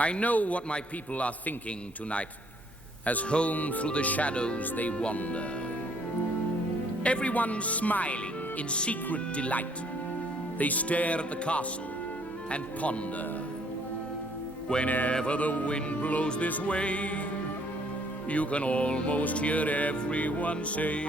I know what my people are thinking tonight, as home through the shadows they wander. Everyone smiling in secret delight, they stare at the castle and ponder. Whenever the wind blows this way, you can almost hear everyone say,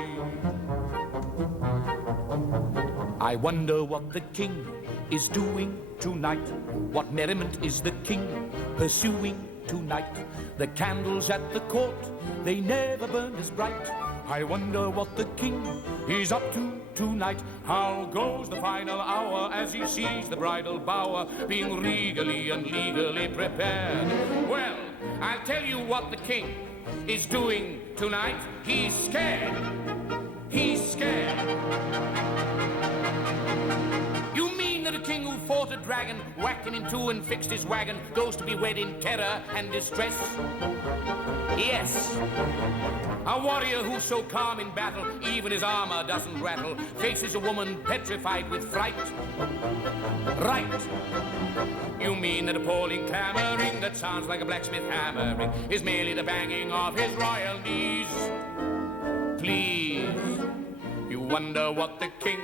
I wonder what the king is doing tonight. What merriment is the king pursuing tonight? The candles at the court, they never burn as bright. I wonder what the king is up to tonight. How goes the final hour as he sees the bridal bower being regally and legally prepared? Well, I'll tell you what the king is doing tonight. He's scared. He's scared. You mean that a king who fought a dragon, whacked him in two and fixed his wagon, goes to be wed in terror and distress? Yes. A warrior who's so calm in battle, even his armor doesn't rattle, faces a woman petrified with fright. Right. You mean that appalling clamoring that sounds like a blacksmith hammering is merely the banging of his royal knees? Please. You wonder what the king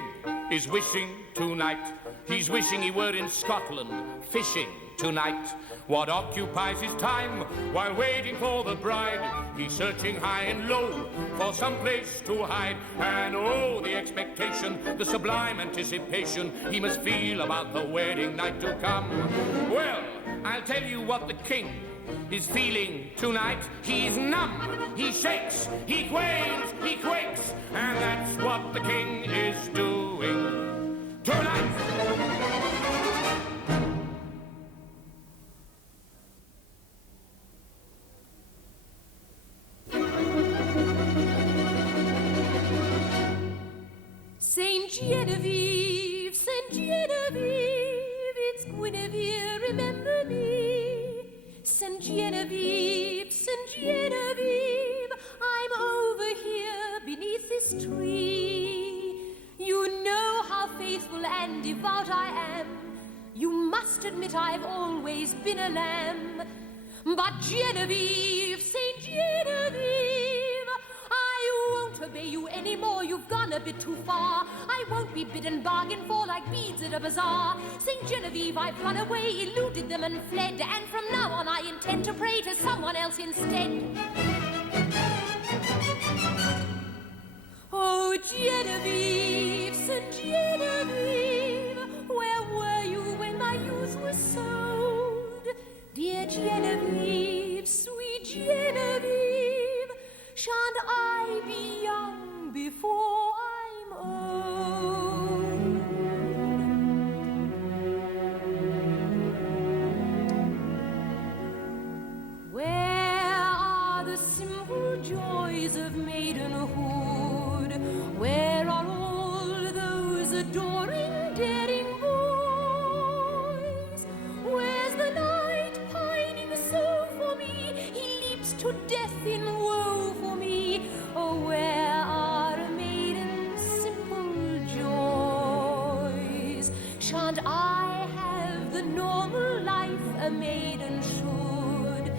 is wishing tonight. He's wishing he were in Scotland, fishing tonight. What occupies his time while waiting for the bride? He's searching high and low for some place to hide. And oh, the expectation, the sublime anticipation he must feel about the wedding night to come. Well, I'll tell you what the king is feeling tonight. He's numb, he shakes, he quails, he quakes, and that's what the king is doing tonight. Genevieve, Saint Genevieve, it's Guinevere, remember me. Saint Genevieve, Saint Genevieve, I'm over here beneath this tree. You know how faithful and devout I am. You must admit I've always been a lamb. But Genevieve, Saint Genevieve, I won't obey you anymore. You've gone a bit too far. I won't be bid and bargained for like beads at a bazaar. Saint Genevieve, I've run away, eluded them and fled. And from now on I intend to pray to someone else instead. Oh, Genevieve, Saint Genevieve, where were you when my youth was sold? Dear Genevieve, sweet Genevieve, shan't I be young before I'm old? Where are the simple joys of maidenhood? Where are all those adoring, daring boys? Where's the knight pining so for me? He leaps to death in woe for me. Oh, where are a maiden's simple joys? Shan't I have the normal life a maiden should?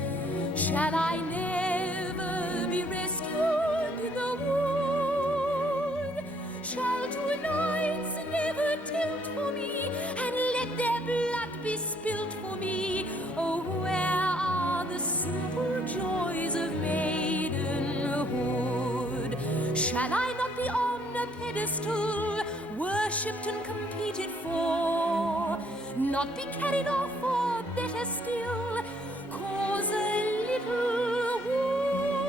Shall I never be rescued in the wood? Shall two knights never tilt for me and let their blood be spilt for me? Oh, where are the simple joys of maidenhood? Shall I not be on a pedestal, worshipped and competed for? Not be carried off, or better still, cause a little war?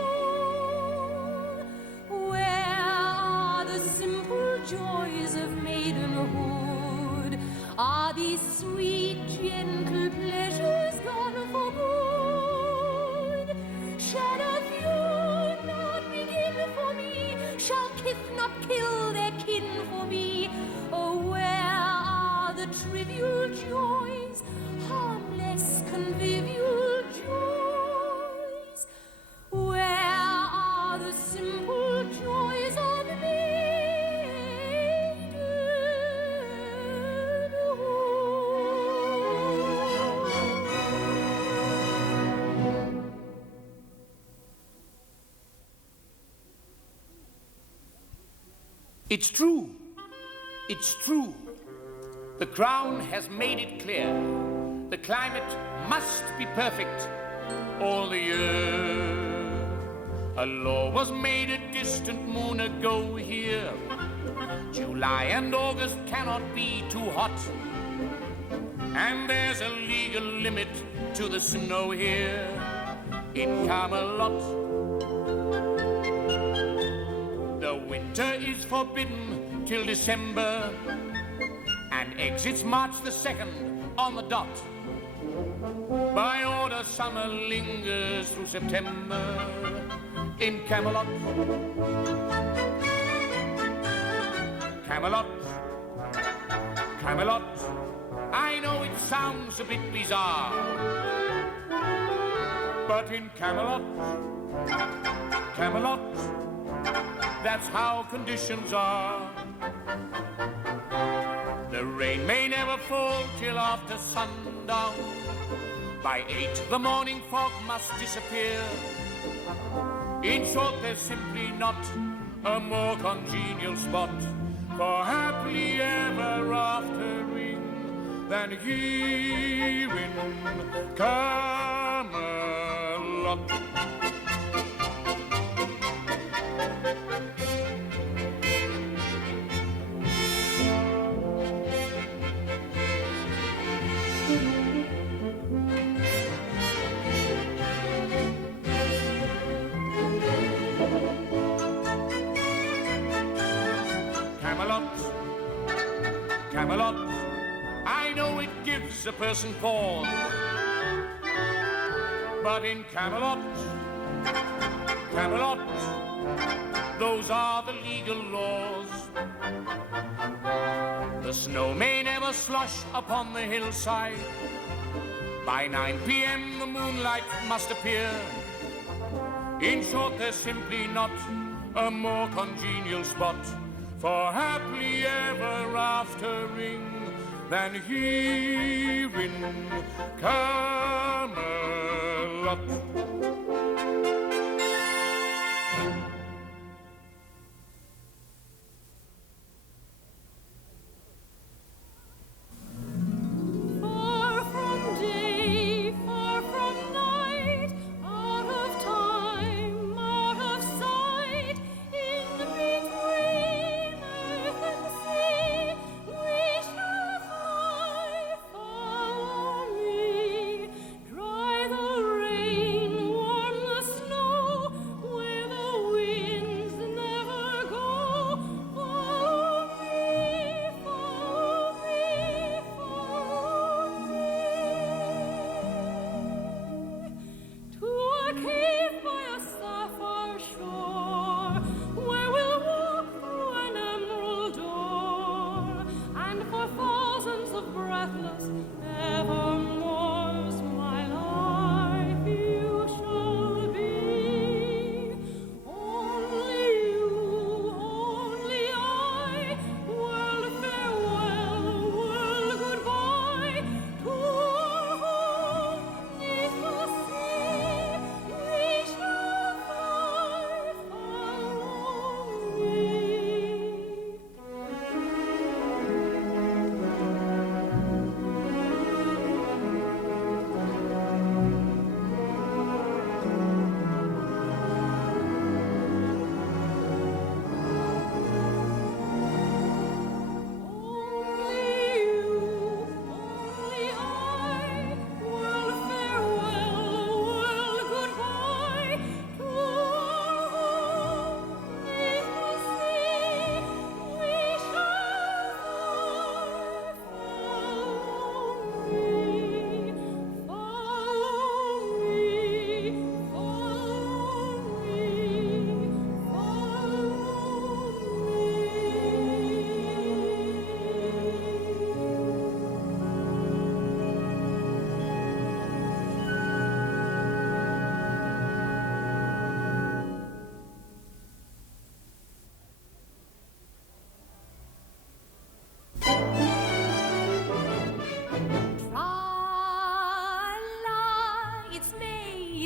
Where are the simple joys of maidenhood? Are these sweet, gentle pleasures gone for good? Shall a feud not begin for me? Shall kith not kill their kin for me? Oh, where are the trivial joys, harmless, convivial joys? Where are the simple joys of maidenhood? It's true. It's true. The Crown has made it clear. The climate must be perfect all the year. A law was made a distant moon ago here. July and August cannot be too hot. And there's a legal limit to the snow here in Camelot. The winter is forbidden till December and exits March the 2nd on the dot. By order, summer lingers through September in Camelot. Camelot, Camelot, I know it sounds a bit bizarre, but in Camelot, Camelot, that's how conditions are. The rain may never fall till after sundown. By 8 the morning fog must disappear. In short, there's simply not a more congenial spot for happily ever aftering than here in Camelot. Camelot, Camelot, I know it gives a person pause, but in Camelot, Camelot, those are the legal laws. snow may never slush upon the hillside. By 9 p.m. the moonlight must appear. In short, there's simply not a more congenial spot for happily ever aftering than here in Camelot.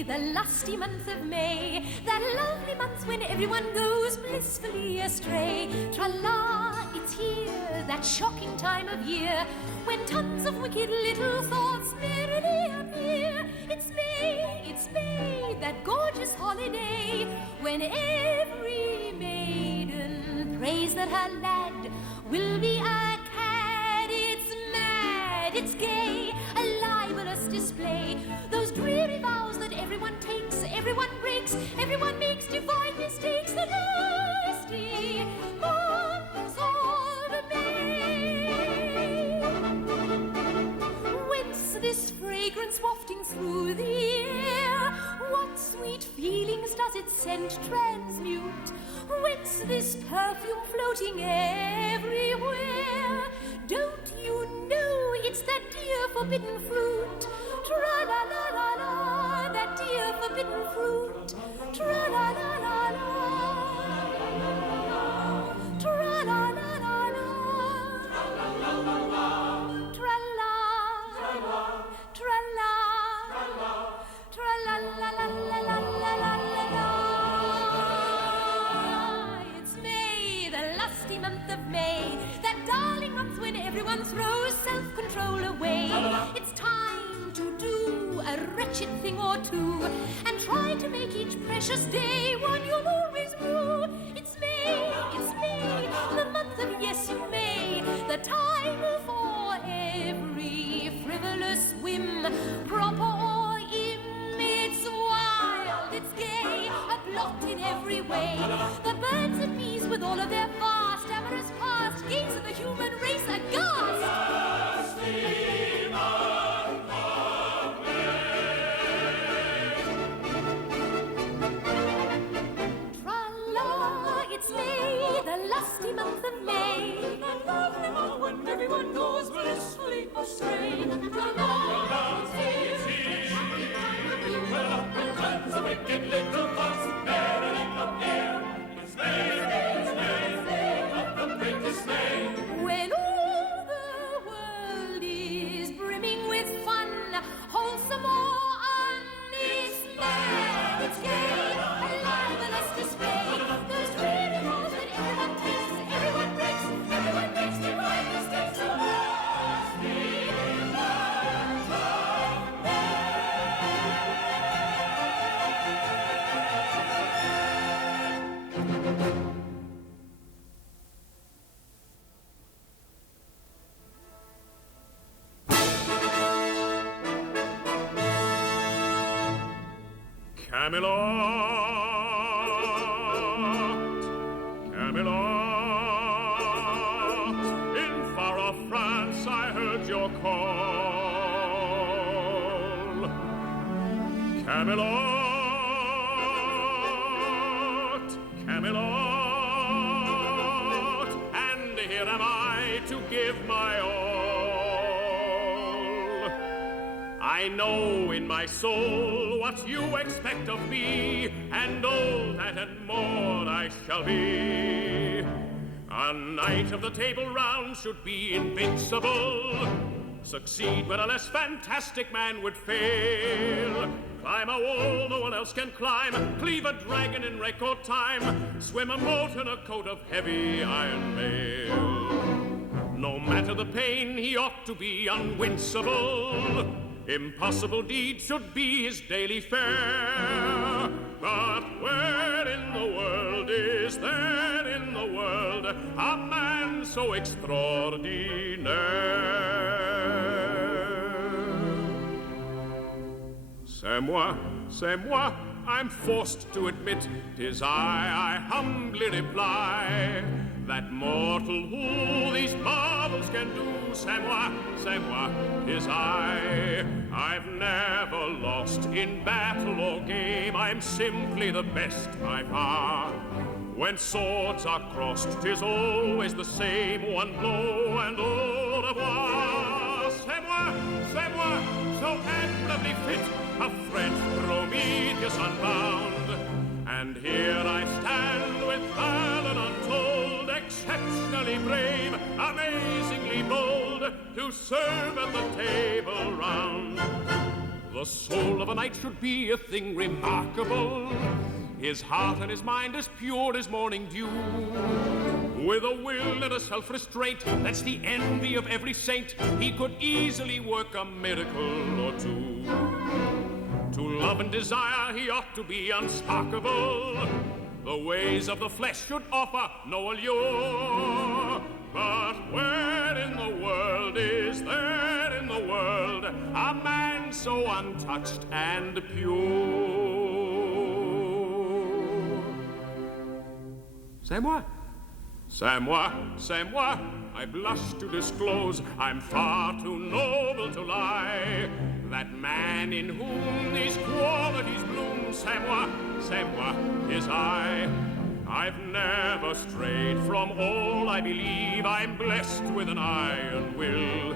The lusty month of May, that lovely month when everyone goes blissfully astray. Tra-la, it's here, that shocking time of year, when tons of wicked little thoughts merrily appear. It's May, that gorgeous holiday, when every maiden prays that her lad will be a cad. It's mad, it's gay, a libelous display. Those dreary vows that everyone takes, everyone breaks, everyone makes divine mistakes. The nasty months of May. Whence this fragrance wafting through the air? What sweet feelings does its scent transmute? Whence this perfume floating everywhere? Don't you know it's that dear forbidden fruit? Tra-la-la-la-la, that dear forbidden fruit. Tra-la-la-la-la, tra-la-la-la-la, tra-la, tra-la, tra-la-la-la-la-la-la-la-la. It's May, the lusty month of May, that darling month when everyone throws self-control away. It's time to do a wretched thing or two, and try to make each precious day one you'll always rue. It's May, the month of yes you may, the time for every frivolous whim, proper or im. It's wild, it's gay, a blot in every way. The birds and bees with all of their vast amorous past gaze at the human race aghast. It's May, the lusty month of May, the lovely month when everyone Camelot, Camelot, in far off France I heard your call. Camelot, Camelot, and here am I to give my all. I know in my soul what you expect of me, and all that and more I shall be. A knight of the Table Round should be invincible, succeed where a less fantastic man would fail. Climb a wall no one else can climb, cleave a dragon in record time, swim a moat in a coat of heavy iron mail. No matter the pain, he ought to be unwincible. Impossible deeds should be his daily fare. But where in the world is there in the world a man so extraordinaire? C'est moi, I'm forced to admit 'tis I humbly reply. That mortal who these marvels can do, c'est moi, 'tis I. I've never lost in battle or game, I'm simply the best by far. When swords are crossed, 'tis always the same, one blow and au revoir. C'est moi, so admirably fit, a French Prometheus unbound. And here I stand with valor untold, exceptionally brave, amazingly bold, to serve at the Table Round. The soul of a knight should be a thing remarkable, his heart and his mind as pure as morning dew, with a will and a self-restraint that's the envy of every saint. He could easily work a miracle or two. To love and desire he ought to be unsparkable. The ways of the flesh should offer no allure. But where in the world is there in the world a man so untouched and pure? C'est moi, I blush to disclose I'm far too noble to lie. That man in whom these qualities bloom, c'est moi, is I. I've never strayed from all I believe, I'm blessed with an iron will.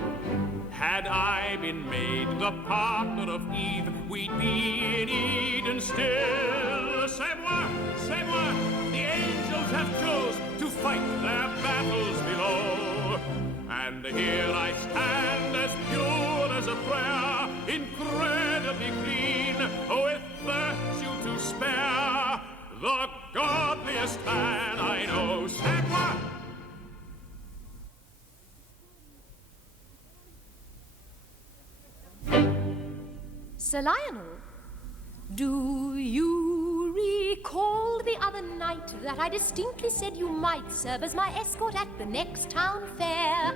Had I been made the partner of Eve, we'd be in Eden still. C'est moi, the angels have chose to fight their battles below. And here I stand as pure as a prayer, incredibly clean, with virtue to spare. The godliest man I know, c'est moi. Sir Lionel, do you recall the other night that I distinctly said you might serve as my escort at the next town fair?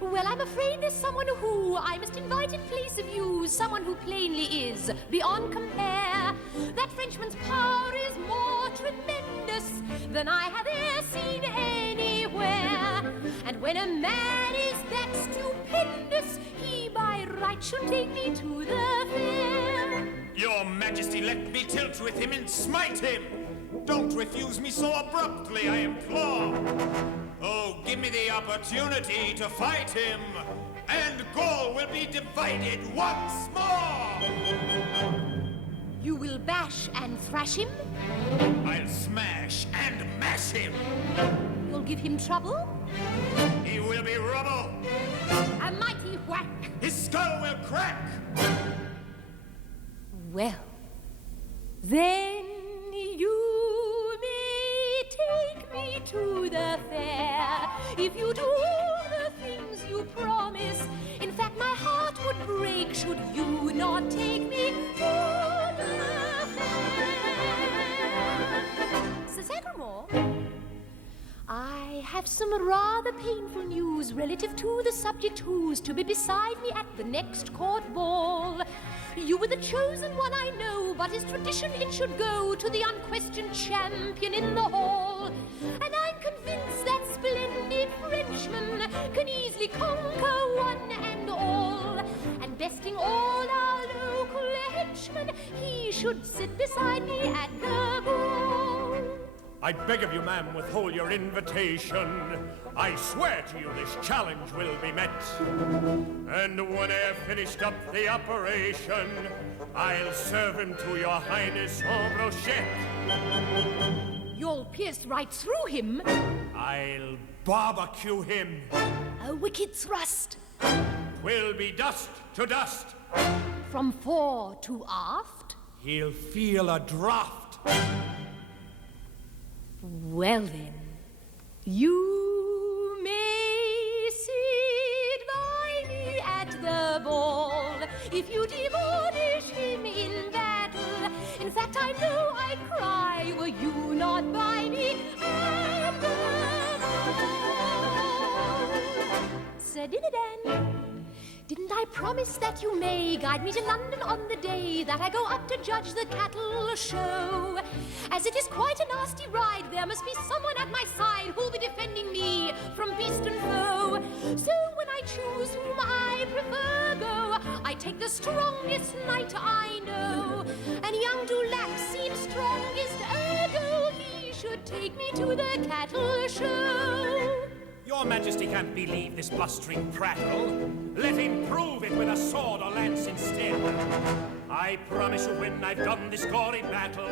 Well, I'm afraid there's someone who I must invite in place of you, someone who plainly is beyond compare. That Frenchman's power is more tremendous than I have e'er seen anywhere. And when a man is that stupendous, he by right should take me to the fair. Your Majesty, let me tilt with him and smite him. Don't refuse me so abruptly, I implore. Oh, give me the opportunity to fight him, and Gaul will be divided once more. You will bash and thrash him? I'll smash and mash him. You'll give him trouble? He will be rubble. A mighty whack. His skull will crack. Well, then you may take me to the fair. If you do the things you promise, in fact my heart would break should you not take me to the fair. Sir Sagamore, I have some rather painful news relative to the subject who's to be beside me at the next court ball. You were the chosen one, I know, but as tradition it should go to the unquestioned champion in the hall. And I'm convinced that splendid Frenchman can easily conquer one and all. And besting all our local henchmen, he should sit beside me at the ball. I beg of you, ma'am, withhold your invitation. I swear to you this challenge will be met. And when I have finished up the operation, I'll serve him to your highness en brochette. You'll pierce right through him. I'll barbecue him. A wicked thrust. Will be dust to dust. From fore to aft. He'll feel a draft. Well then, you may sit by me at the ball if you demolish him in battle. In fact, I know I'd cry were you not by me at the ball. Sir Dinadan, didn't I promise that you may guide me to London on the day that I go up to judge the cattle show? As it is quite a nasty ride, there must be someone at my side who'll be defending me from beast and foe. So when I choose whom I prefer go, I take the strongest knight I know. And young Dulac seems strongest, ergo he should take me to the cattle show. Your Majesty can't believe this blustering prattle. Let him prove it with a sword or lance instead. I promise you when I've done this gory battle,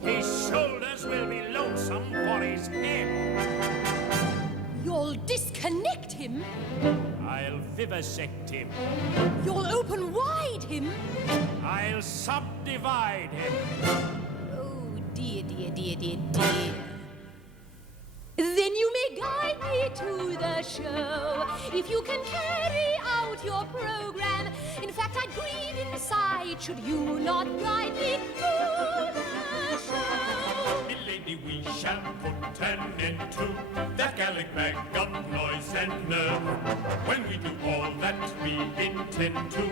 his shoulders will be lonesome for his head. You'll disconnect him. I'll vivisect him. You'll open wide him. I'll subdivide him. Oh, dear, dear, dear, dear, dear. Then you may guide me to the show, if you can carry out your program. In fact, I'd grieve inside should you not guide me to the show. Milady, we shall put an end to that Gallic bag of noise and nerve. When we do all that we intend to,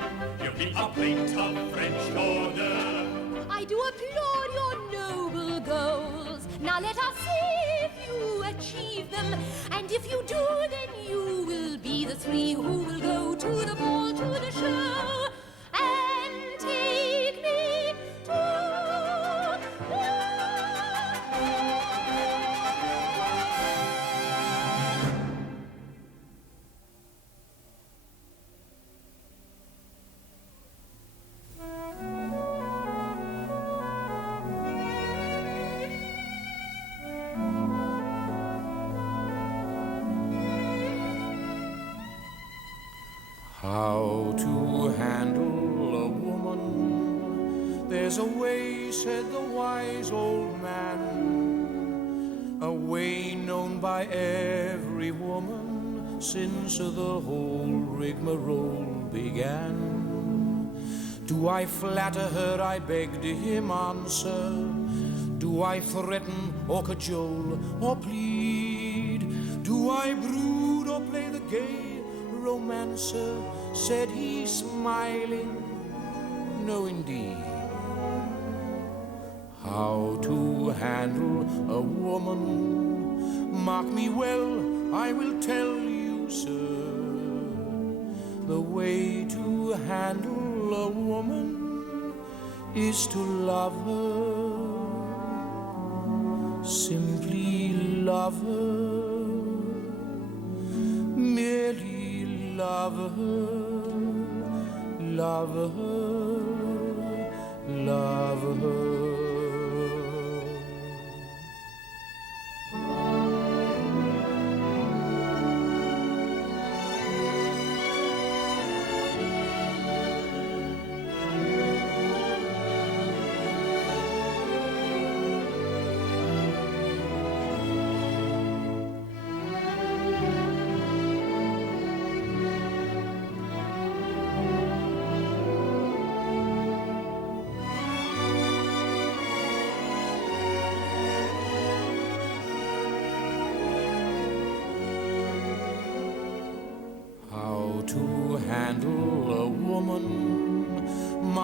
you'll be a plate of French order. I do applaud your noble goals. Now let us see if you achieve them. And if you do, then you will be the three who will go to the ball, to the show, and take me to How to handle a woman? There's a way, said the wise old man, a way known by every woman since the whole rigmarole began. Do I flatter her? I begged him answer. Do I threaten or cajole or plead? Do I brood or play the gay romancer? Said he, smiling, no indeed. How to handle a woman? Mark me well, I will tell you, sir. The way to handle a woman is to love her, simply love her, merely love her, love her, love her.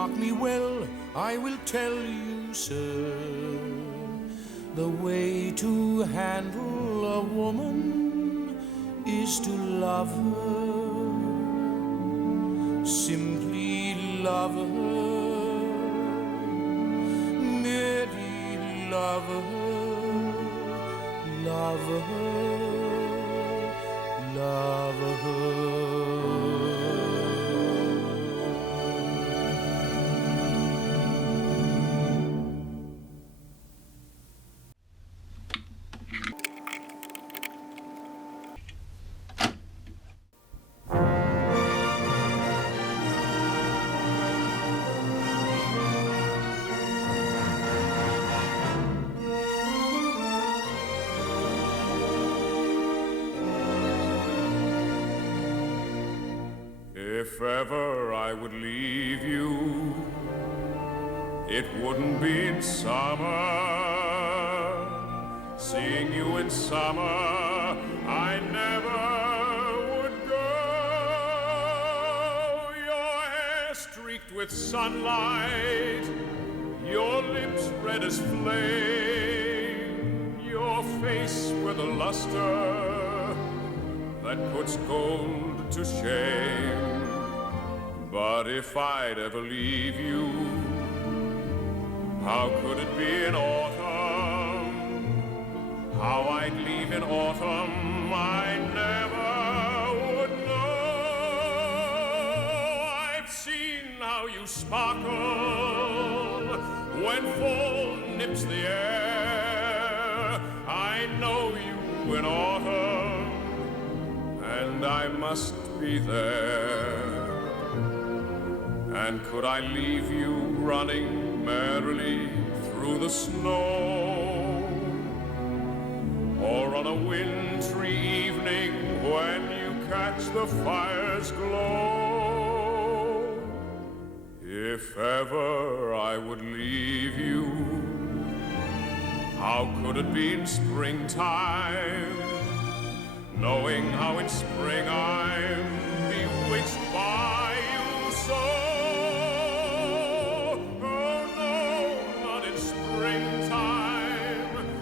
mark me well, I will tell you, sir, the way to handle a woman is to love her, simply love her, merely love her, love her, love her. If ever I would leave you, it wouldn't be in summer. Seeing you in summer, I never would go. Your hair streaked with sunlight, your lips red as flame, your face with a luster that puts gold to shame. But if I'd ever leave you, how could it be in autumn? How I'd leave in autumn, I never would know. I've seen how you sparkle when fall nips the air. I know you in autumn, and I must be there. And could I leave you running merrily through the snow, or on a wintry evening when you catch the fire's glow? If ever I would leave you, how could it be in springtime, knowing how in spring I'm bewitched by you so?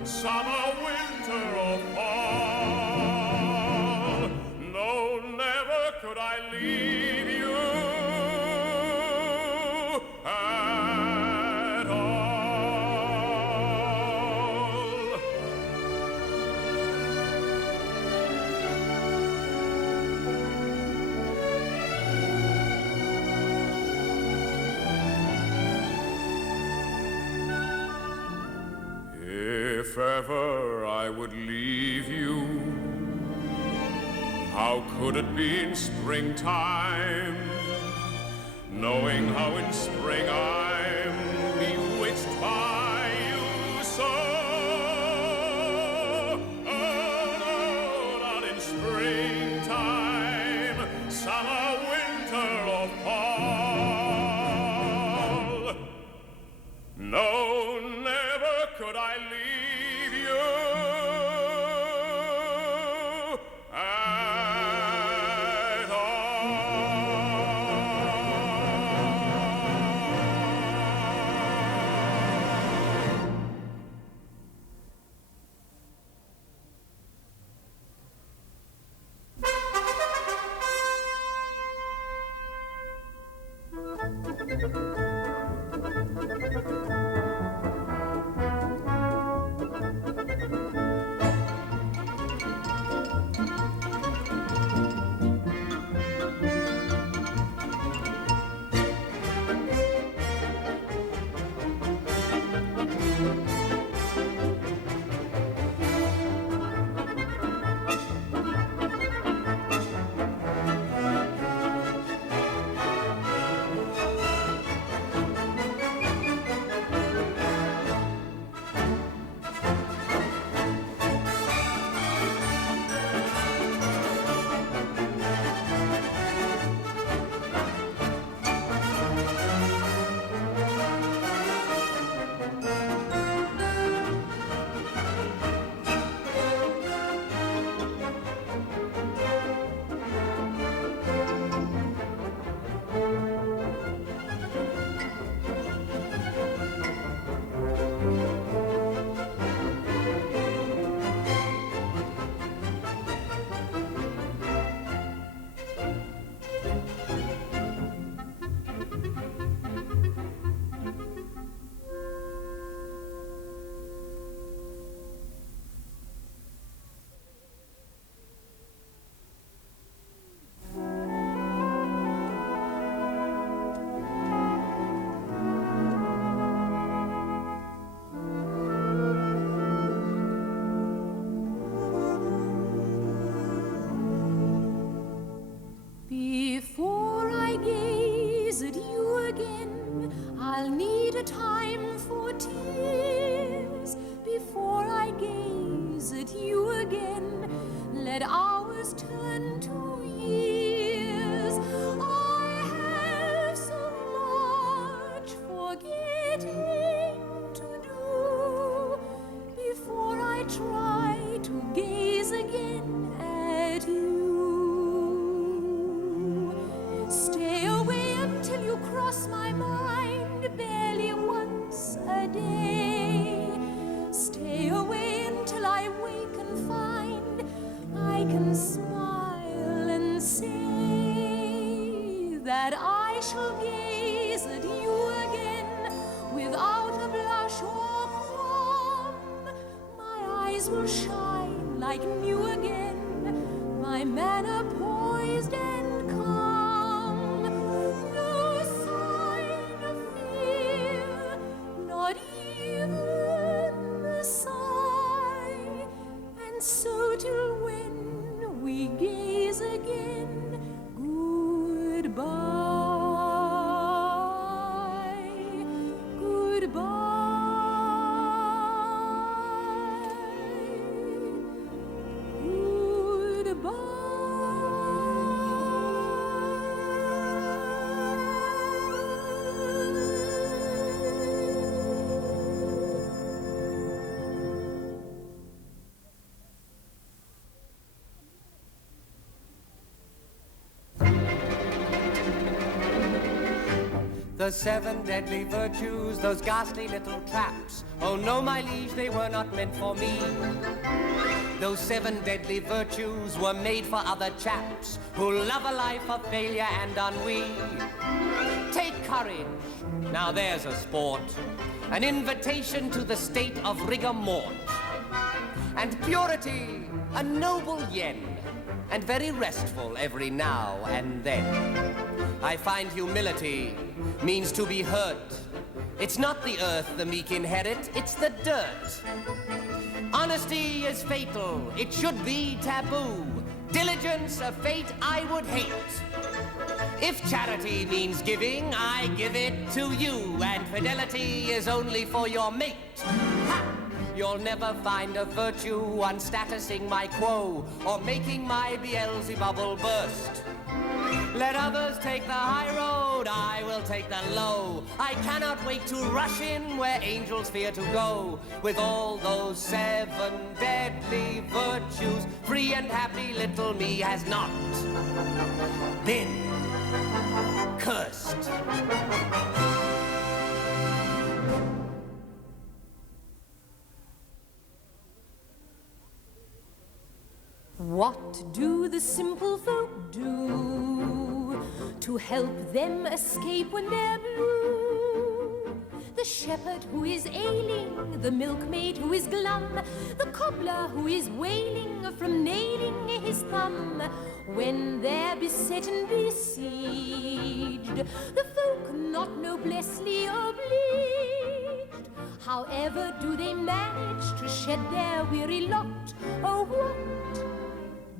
Summer, winter, or fall, no, never could I leave you at all. If ever I would leave you, how could it be in springtime, knowing how in spring I'm bewitched by you so? Oh, no, not in springtime, summer, winter, or fall. No, never could I leave you at eyes will shine like new again, my manner poised and calm. No sign of fear, not even a sigh. And so till when we gaze again, goodbye. The 7 deadly virtues, those ghastly little traps. Oh no, my liege, they were not meant for me. Those 7 deadly virtues were made for other chaps who love a life of failure and ennui. Take courage, now there's a sport, an invitation to the state of rigor mort. And purity, a noble yen, and very restful every now and then. I find humility means to be hurt. It's not the earth the meek inherit, it's the dirt. Honesty is fatal, it should be taboo. Diligence a fate I would hate. If charity means giving, I give it to you. And fidelity is only for your mate. Ha! You'll never find a virtue on statusing my quo or making my Beelzebubble burst. Let others take the high road, I will take the low. I cannot wait to rush in where angels fear to go. With all those 7 deadly virtues, free and happy little me has not been cursed. What do the simple folk do to help them escape when they're blue? The shepherd who is ailing, the milkmaid who is glum, the cobbler who is wailing from nailing his thumb. When they're beset and besieged, the folk not noblessly obliged. However do they manage to shed their weary lot? Oh, what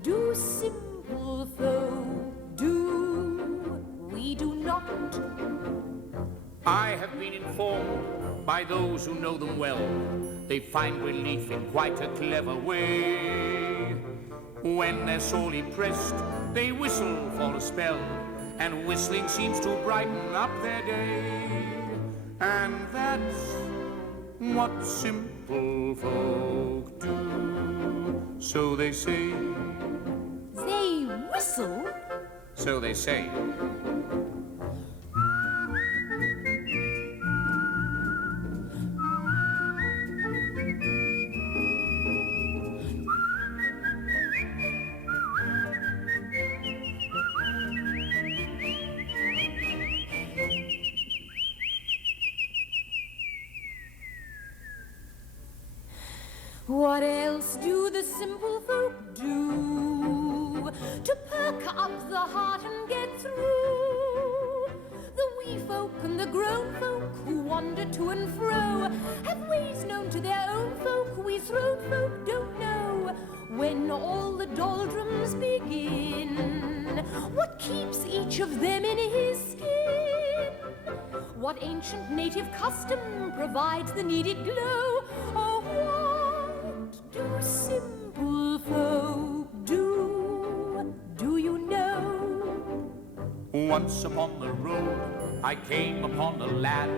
do simple folk do? We do not. I have been informed by those who know them well. They find relief in quite a clever way. When they're sorely pressed, they whistle for a spell, and whistling seems to brighten up their day. And that's what simple folk do. So they say. They whistle? So they say. What else do the simple folk do to perk up the heart and get through? The wee folk and the grown folk who wander to and fro have ways known to their own folk we throat folk don't know. When all the doldrums begin, what keeps each of them in his skin? What ancient native custom provides the needed glow? Oh, what do simple folk do? Do you know? Once upon the road, I came upon a lad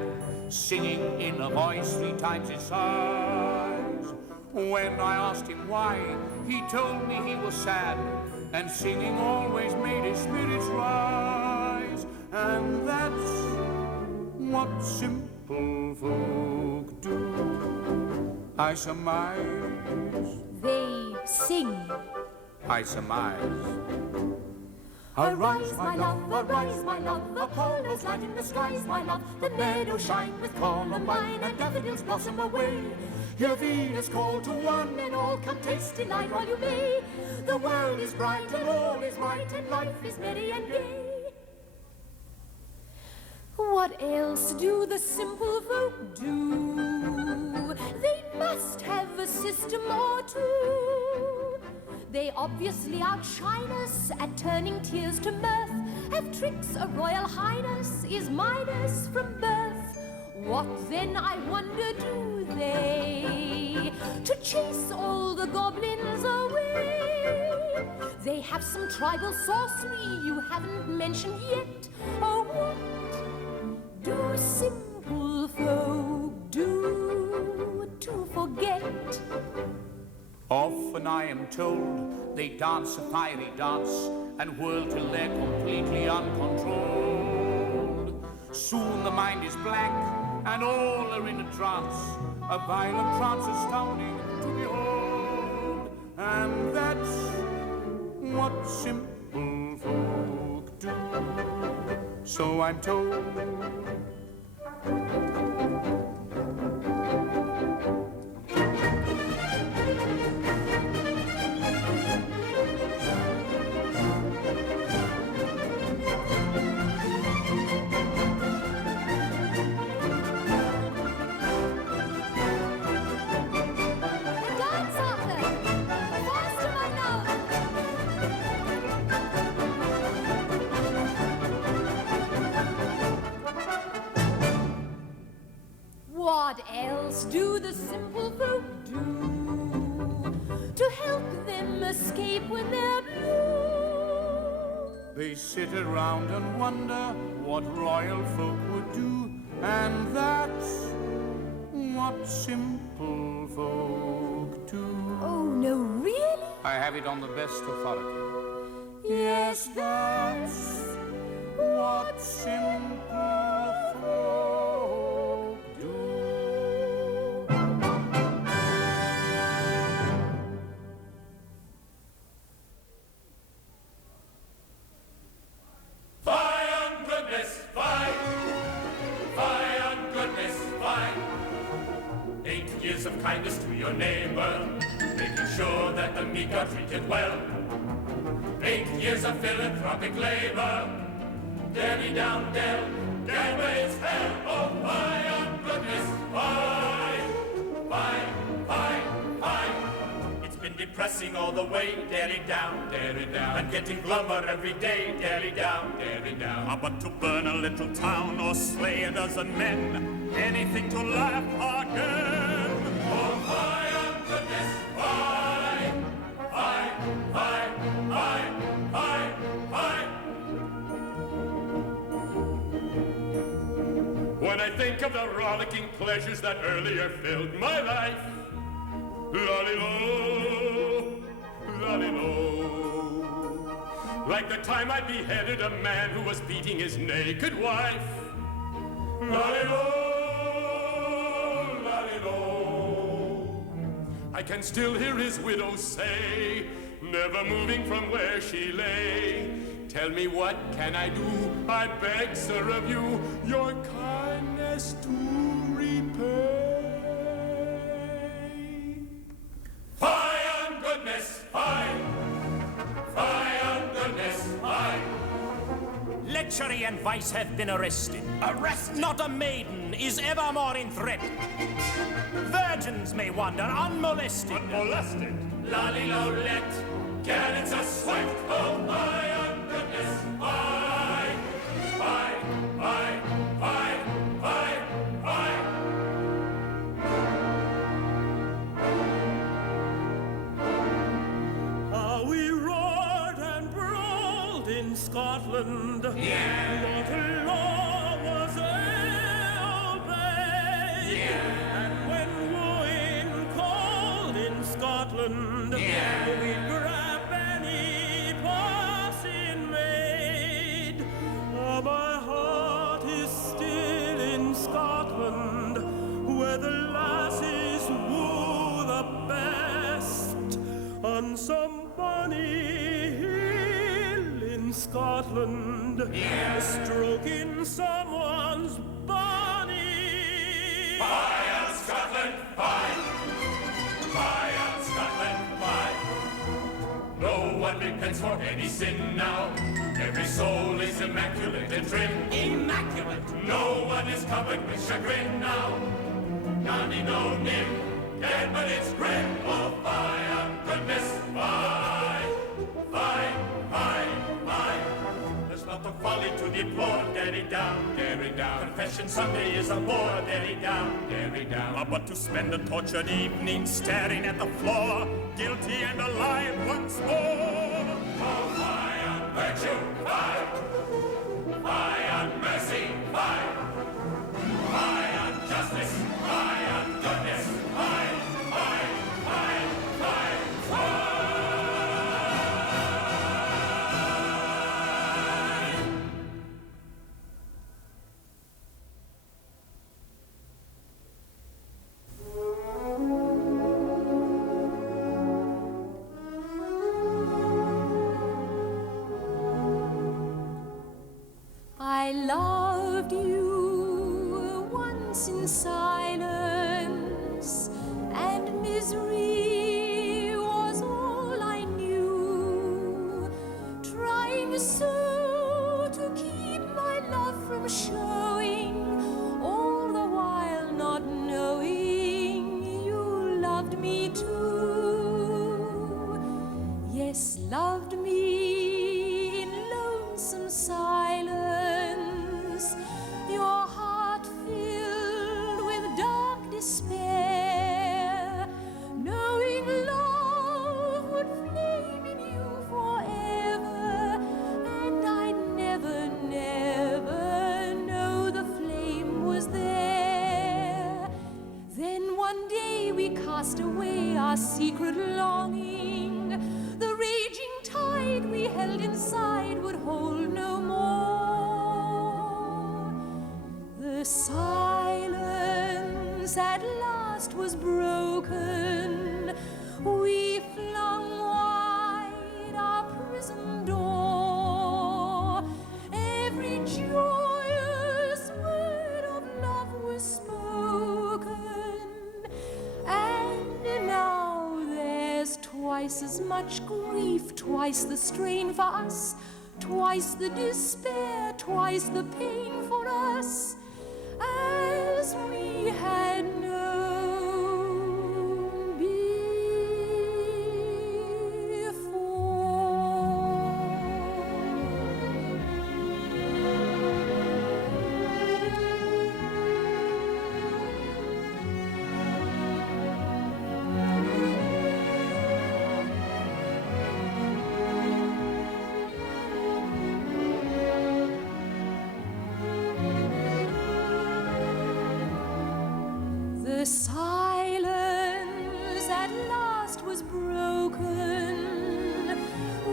singing in a voice 3 times his size. When I asked him why, he told me he was sad, and singing always made his spirits rise. And that's what simple folk do. I surmise. They sing. I surmise. Arise, my love, Apollo's light in the skies, my love. The meadows shine with columbine, and daffodils blossom away. Hear Venus call to one, and all come taste delight while you may. The world is bright, and all is right, and life is merry and gay. What else do the simple folk do? They must have a system or two. They obviously outshine us at turning tears to mirth, have tricks a royal highness is Midas from birth. What then, I wonder, do they to chase all the goblins away? They have some tribal sorcery you haven't mentioned yet. Oh, what do simple folk do to forget? Often I am told they dance a fiery dance and whirl till they're completely uncontrolled. Soon the mind is blank and all are in a trance, a violent trance astounding to behold. And that's what simple folk do, so I'm told. What else do the simple folk do to help them escape when they're blue? They sit around and wonder what royal folk would do, and that's what simple folk do. Oh, no, really? I have it on the best authority. Yes, that's What simple folk do. Fie on goodness, fie! Fie on goodness, fie! 8 years of kindness to your neighbor, making sure that the meek are treated well. 8 years of philanthropic labor, Derry down Dell, Galway's hell. Oh, fie on goodness, fie! Fie, fie, fie! It's been depressing all the way, Derry down, and getting glummer every day, Derry down. But to burn a little town or slay a dozen men, anything to laugh again. Oh, fie on goodness, fie! Fie, fie, fie, fie, fie! When I think of the rollicking pleasures that earlier filled my life, lolly-lo, lolly-lo. Like the time I beheaded a man who was beating his naked wife, lolly-lo, lolly-lo. I can still hear his widow say, never moving from where she lay, tell me what can I do, I beg, sir, of you, your kindness to repay. Fie on goodness, fie! Fie on goodness, fie! Lechery and vice have been arrested. Arrest! Not a maiden is ever more in threat. Virgins may wander unmolested. Unmolested? Lolly-lo-let, cannons are swift, oh, fie on goodness, fie! Fie, fie, fie, fie, fie! How we roared and brawled in Scotland. Yeah. Not a law was obeyed. Yeah. And when wooing called in Scotland, we'd grab any passing maid. Oh, my heart is still in Scotland, where the lasses woo the best on some bonny hill in Scotland, stroking someone's body. Fie on Scotland, fie! Fie on Scotland, fie! No one repents for any sin now. Every soul is immaculate and trim. Immaculate! No one is covered with chagrin now. Nani no nim, dead but it's grim. Oh, fie on goodness, fie! Fie, fie, fie! There's not the folly to deplore. Derry down, derry down. Confession Sunday is a bore. Derry down, derry down. But to spend a tortured evening staring at the floor, guilty and alive once more. Oh, fie on virtue, fie! Fie on mercy, fie! Fie on justice, fie on goodness, fie! Fie, fie, fie, fie! I loved you once in silence, and misery was all I knew. Trying so to keep my love from showing, all the while not knowing you loved me too. Yes, loved me in lonesome silence, your heart filled with dark despair, knowing love would flame in you forever, and I'd never, never know the flame was there. Then one day we cast away our secret longing, the raging tide we held inside would hold no more. The silence at last was broken. We flung wide our prison door. Every joyous word of love was spoken, and now there's twice as much grief, twice the strain for us, twice the despair, twice the pain for us, as we had known The silence at last was broken.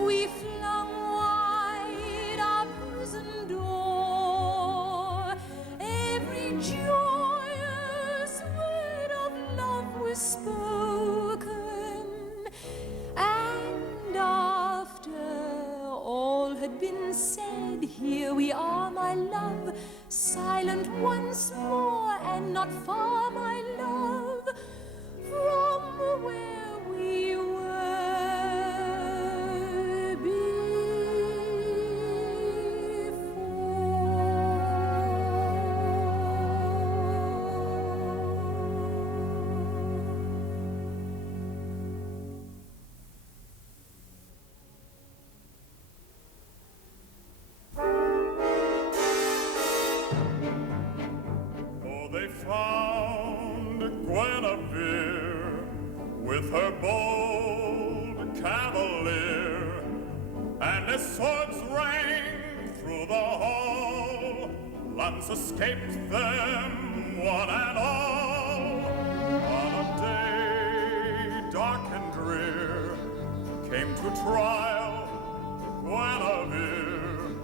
We flung wide our prison door. Every joyous word of love was spoken, and after all had been said, here we are, my love, silent once more, and not far, my love, from where we were Oh, they found Guinevere with her bold cavalier, and as swords rang through the hall, lance escaped them one and all. On a day dark and drear came to trial Guinevere,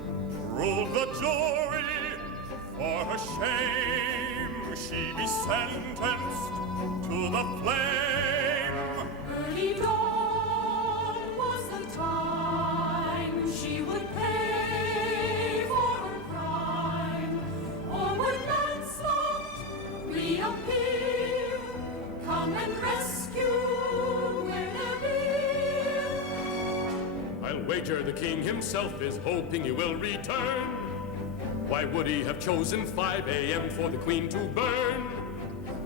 ruled the jury. For her shame she be sentenced to the flame. Early dawn was the time she would pay and rescue Guinevere. I'll wager the king himself is hoping he will return. Why would he have chosen 5 a.m. for the queen to burn?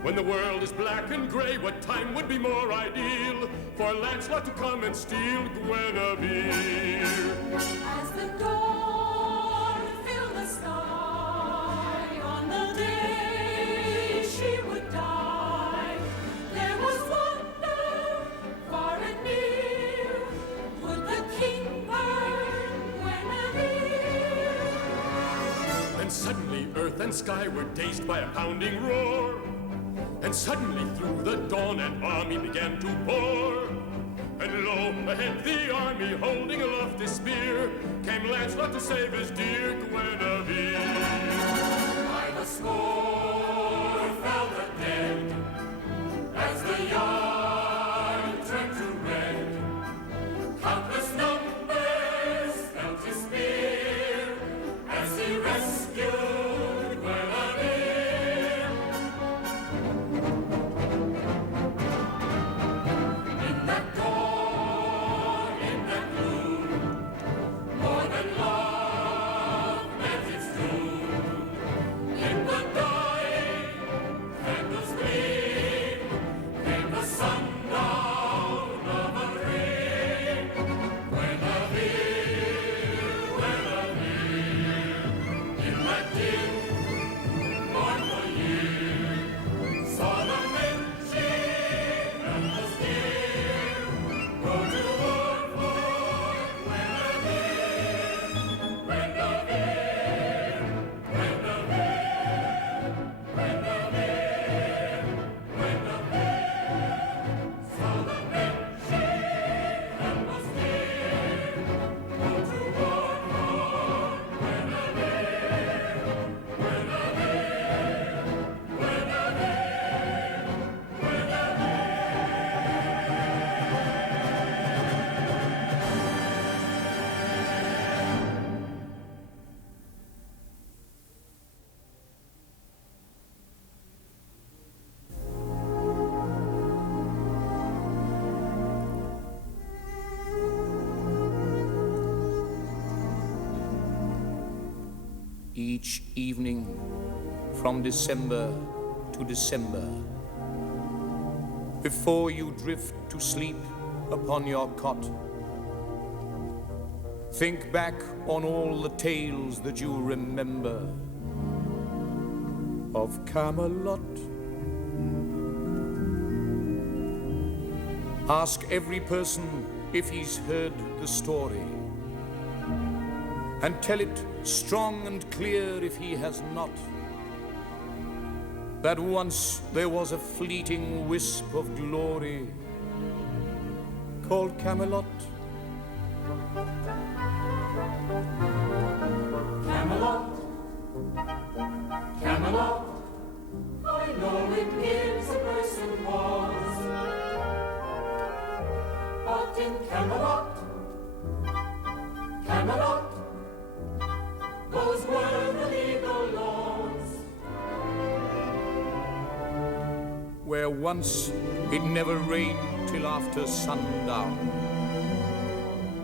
When the world is black and gray, what time would be more ideal for Lancelot to come and steal Guinevere? As the dawn filled the sky on the day she would die, there was wonder far and near. Would the king burn Guinevere? And suddenly earth and sky were dazed by a pounding roar. And suddenly through the dawn an army began to pour. And lo, ahead the army holding aloft his spear came Lancelot to save his dear Guinevere. By the score fell the dead as the yard turned to red. Countless numbers felt his spear as he rescued Guinevere. In that dawn, in that gloom, more than love met its doom. In the dying candle's gleam came the sundown of a dream. Guinevere, Guinevere, in that dim, mournful year, saw the men she held was dear go to war for Guinevere, Guinevere, Guinevere, Guinevere, Guinevere. Saw the men she held was dear go to war for Guinevere, Guinevere, Guinevere, Guinevere. Each evening from December to December, before you drift to sleep upon your cot, think back on all the tales that you remember of Camelot. Ask every person if he's heard the story, and tell it strong and clear if he has not, that once there was a fleeting wisp of glory called Camelot. Camelot, Camelot, I know it gives a person pause, but in Camelot, Camelot, those were the legal laws. Where once it never rained till after sundown.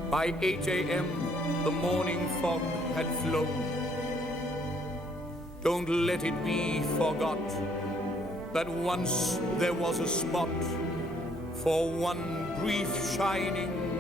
By 8 a.m. the morning fog had flown. Don't let it be forgot that once there was a spot for one brief shining